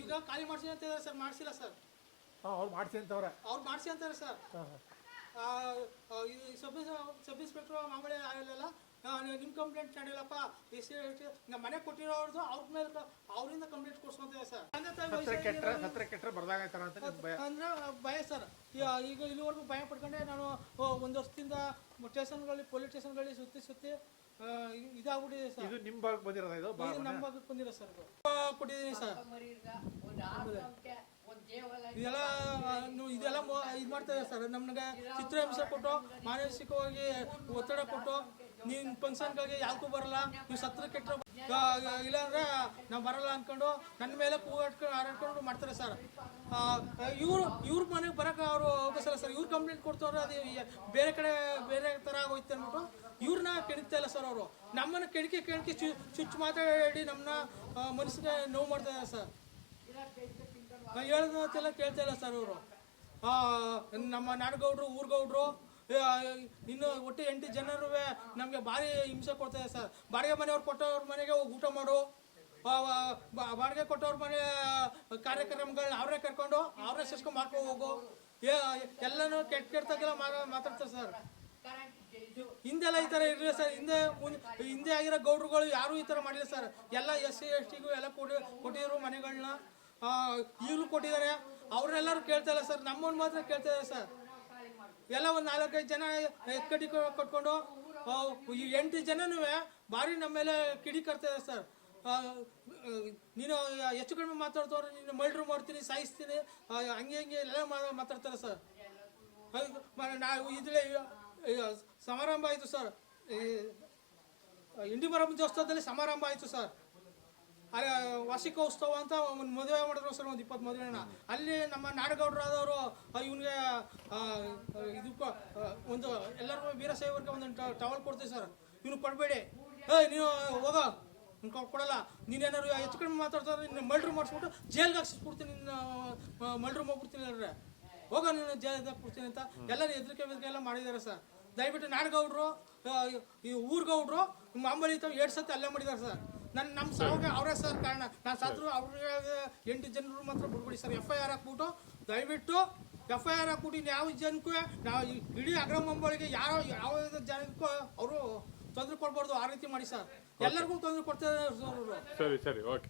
ಈಗ ಖಾಲಿ ಮಾಡಿಸಿ ಅಂತ ಹೇಳಿದ್ರೆ ಸರ್, ಮಾಡಿಸಿಲ್ಲ ಸರ್. ಅವ್ರು ಮಾಡಿಸಿ ಅಂತವ್ರೆ, ಅವ್ರು ಮಾಡಿಸಿ ಅಂತಾರೆ ಸರ್. ಸಬ್ ಇನ್ಸ್ಪೆಕ್ಟ್ರು ಮಾಮೂಲಿ ಆಗಿಲ್ಲ, ನಿಮ್ಮ ಕಂಪ್ಲೇಂಟ್ ನಡೆಯಲ್ಲಪ್ಪ, ನಮ್ಮ ಮನೆ ಕೊಟ್ಟಿರೋರ್ದು ಅವ್ರ ಮೇಲೆ ಅವರಿಂದ ಕಂಪ್ಲೇಂಟ್ ಕೊಡ್ಸ್ಕೊಂತಾರೆ ಸರ್. ಹತ್ರ ಕೆಟ್ಟರೆ ಬರ್ದಾಗೈತಾರ ಅಂತ ಅಂದ್ರೆ ಭಯ ಸರ್. ಈಗ ಇಲ್ಲಿವರೆಗೂ ಭಯ ಪಡ್ಕೊಂಡೆ ನಾನು ಒಂದು ವರ್ಷದಿಂದ ಸ್ಟೇಷನ್ಗಳಲ್ಲಿ, ಪೊಲೀಸ್ ಸ್ಟೇಷನ್ಗಳಲ್ಲಿ ಸುತ್ತಿ ಇದಾಗ್ಬಿಟ್ಟಿದೆ ಸರ್. ಇದು ನಿಮ್ಮ ಭಾಗಕ್ಕೆ ಬಂದಿರೋದು? ಇದು ನಮ್ಮ ಭಾಗಕ್ಕೆ ಬಂದಿರೋ ಸರ್. ಕೊಟ್ಟಿದ್ದೀನಿ ಸರ್. ಇದೆಲ್ಲ ಇದು ಮಾಡ್ತಾರೆ ಸರ್. ನಮ್ಗೆ ಚಿತ್ರಹಿಂಸೆ ಕೊಟ್ಟು, ಮಾನಸಿಕವಾಗಿ ಒತ್ತಡ ಕೊಟ್ಟು, ನೀನು ಫಂಕ್ಷನ್ಗಾಗಿ ಯಾಕೂ ಬರಲ್ಲ, ನೀವು ಸತ್ರ ಕೆಟ್ಟ ಇಲ್ಲಾಂದ್ರೆ ನಾವು ಬರಲ್ಲ ಅಂದ್ಕೊಂಡು ನನ್ನ ಮೇಲೆ ಹಾರಾಡ್ಕೊಂಡು ಮಾಡ್ತಾರೆ ಸರ್. ಇವ್ರ ಮನೆಗೆ ಬರೋಕೆ ಅವರು ಅವಕಾಶ ಸರ್. ಇವ್ರು ಕಂಪ್ಲೇಂಟ್ ಕೊಡ್ತವ್ರೆ, ಅದು ಬೇರೆ ಥರ ಆಗೋಯ್ತು ಅಂದ್ಬಿಟ್ಟು ಇವ್ರನ್ನ ಕೆಣಕ್ತಾ ಇಲ್ಲ ಸರ್. ಅವರು ನಮ್ಮನ್ನು ಕೆಣಕಿ ಚುಚ್ಚು ಮಾತಾಡಿ ನಮ್ಮನ್ನ ಮನಸ್ಸಿಗೆ ನೋವು ಮಾಡ್ತಾರೆ ಸರ್. ಹೇಳ್ದೆಲ್ಲ ಕೇಳ್ತಾ ಇಲ್ಲ ಸರ್ ಅವರು. ನಮ್ಮ ನಾಡಗೌಡ್ರು, ಊರ್ಗೌಡ್ರು, ಇನ್ನು ಒಟ್ಟು 8 ಜನರು ನಮಗೆ ಭಾರಿ ಹಿಂಸೆ ಕೊಡ್ತಾರೆ ಸರ್. ಬಾಡಿಗೆ ಮನೆಯವ್ರು ಕೊಟ್ಟವ್ರ ಮನೆಗೆ ಹೋಗಿ ಊಟ ಮಾಡು, ಬಾಡಿಗೆ ಕೊಟ್ಟವ್ರ ಮನೆ ಕಾರ್ಯಕ್ರಮಗಳನ್ನ ಅವ್ರೇ ಕರ್ಕೊಂಡು ಅವ್ರೇ ಸೇರ್ಸ್ಕೊಂಡು ಮಾಡ್ಕೊಂಡು ಹೋಗು, ಎಲ್ಲನೂ ಕೆಟ್ಟದಾಗೆಲ್ಲ ಮಾತಾಡ್ತಾರೆ ಸರ್. ಹಿಂದೆಲ್ಲ ಈ ಥರ ಇರಲಿಲ್ಲ ಸರ್. ಹಿಂದೆ ಆಗಿರೋ ಗೌಡ್ರುಗಳು ಯಾರೂ ಈ ಥರ ಮಾಡಿಲ್ಲ ಸರ್. ಎಲ್ಲ SC ST ಎಲ್ಲ ಕೊಟ್ಟಿದ್ರು ಮನೆಗಳನ್ನ, ಈಗಲೂ ಕೊಟ್ಟಿದ್ದಾರೆ. ಅವ್ರನ್ನೆಲ್ಲರೂ ಕೇಳ್ತಾ ಇಲ್ಲ ಸರ್, ನಮ್ಮನ್ನು ಮಾತ್ರ ಕೇಳ್ತಾ ಇದ್ದಾರೆ ಸರ್. ಎಲ್ಲ ಒಂದು 4-5 ಜನ ಕಡಿ ಕಟ್ಕೊಂಡು 8 ಜನನೂ ಭಾರಿ ನಮ್ಮ ಮೇಲೆ ಕಿಡಿ ಕಟ್ತಾರೆ ಸರ್. ನೀನು ಹೆಚ್ಚು ಕಡಿಮೆ ಮಾತಾಡ್ತವ್ರೆ, ನೀನು ಮರ್ಡ್ರ್ ಮಾಡ್ತೀನಿ, ಸಾಯಿಸ್ತೀನಿ, ಹಂಗೆ ಎಲ್ಲ ಮಾತಾಡ್ತಾರೆ ಸರ್. ನಾವು ಇದ್ರಲ್ಲಿ ಸಮಾರಂಭ ಆಯಿತು ಸರ್. ಇಂಡಿಮರಂ ದೇವಸ್ಥಾನದಲ್ಲಿ ಸಮಾರಂಭ ಆಯಿತು ಸರ್. ವಾರ್ಷಿಕೋತ್ಸವ ಅಂತ ಒಂದು ಮದುವೆ ಮಾಡಿದ್ರು ಸರ್, ಒಂದು 20 ಮದುವೆನ. ಅಲ್ಲಿ ನಮ್ಮ ನಾಡಗೌಡರಾದವರು ಇವನಿಗೆ ಇದಕ್ಕೆ ಒಂದು ಎಲ್ಲರಿಗೂ ವೀರಶೈವರಿಗೆ ಒಂದೊಂದು ಟವಲ್ ಕೊಡ್ತೀವಿ ಸರ್. ಇವನು ಕೊಡಬೇಡಿ, ನೀವು ಹೋಗೋ, ಕೊಡಲ್ಲ, ನೀನೇನಾದ್ರು ಹೆಚ್ಚು ಕಡಿಮೆ ಮಾತಾಡ್ತಾರೆ, ನಿನ್ನ ಮರ್ಡ್ರ್ ಮಾಡಿಸ್ಬಿಟ್ಟು ಜೈಲ್ಗೆ ಹಾಕ್ಸ್ಬಿಡ್ತೀನಿ, ನಿನ್ನ ಮರ್ಡ್ರ್ ಮಾಡ್ಬಿಡ್ತೀನಿ ಅಲ್ರೆ, ಹೋಗೋ ನೀನು ಜೈಲ್ಗೆ ಹಾಕ್ಬಿಡ್ತೀನಿ ಅಂತ ಎಲ್ಲರೂ ಹೆದರಿಕೆ ಎಲ್ಲ ಮಾಡಿದ್ದಾರೆ ಸರ್. ದಯವಿಟ್ಟು ನಾಡಗೌಡರು, ಈ ಊರ್ಗೌಡ್ರು ಮಾಮೂಲಿ 7 ಸತಿ ಅಲ್ಲೇ ಮಾಡಿದ್ದಾರೆ ಸರ್. ನಮ್ಮ ಸಾವಿಗೆ ಅವರೇ ಸರ್ ಕಾರಣ. ನಾನು ಸಾತ್ರು ಅವ್ರಿಗೆ 8 ಜನರು ಮಾತ್ರ ಬಿಡ್ಬಿಡಿ ಸರ್. FIR ಹಾಕ್ಬಿಟ್ಟು, ದಯವಿಟ್ಟು FIR ಹಾಕ್ಬಿಟ್ಟು ಇನ್ನು ಯಾವ ಜನಕ್ಕೂ, ನಾವು ಇಡೀ ಅಗ್ರಮಂಬಳಿಗೆ ಯಾವ ಜನಕ್ಕೂ ಅವರು ತೊಂದರೆ ಕೊಡ್ಬಾರ್ದು. ಆ ರೀತಿ ಮಾಡಿ ಸರ್. ಎಲ್ಲರಿಗೂ ತೊಂದರೆ ಕೊಡ್ತಾರೆ ಸರ್ ಅವರು. ಸರಿ ಓಕೆ.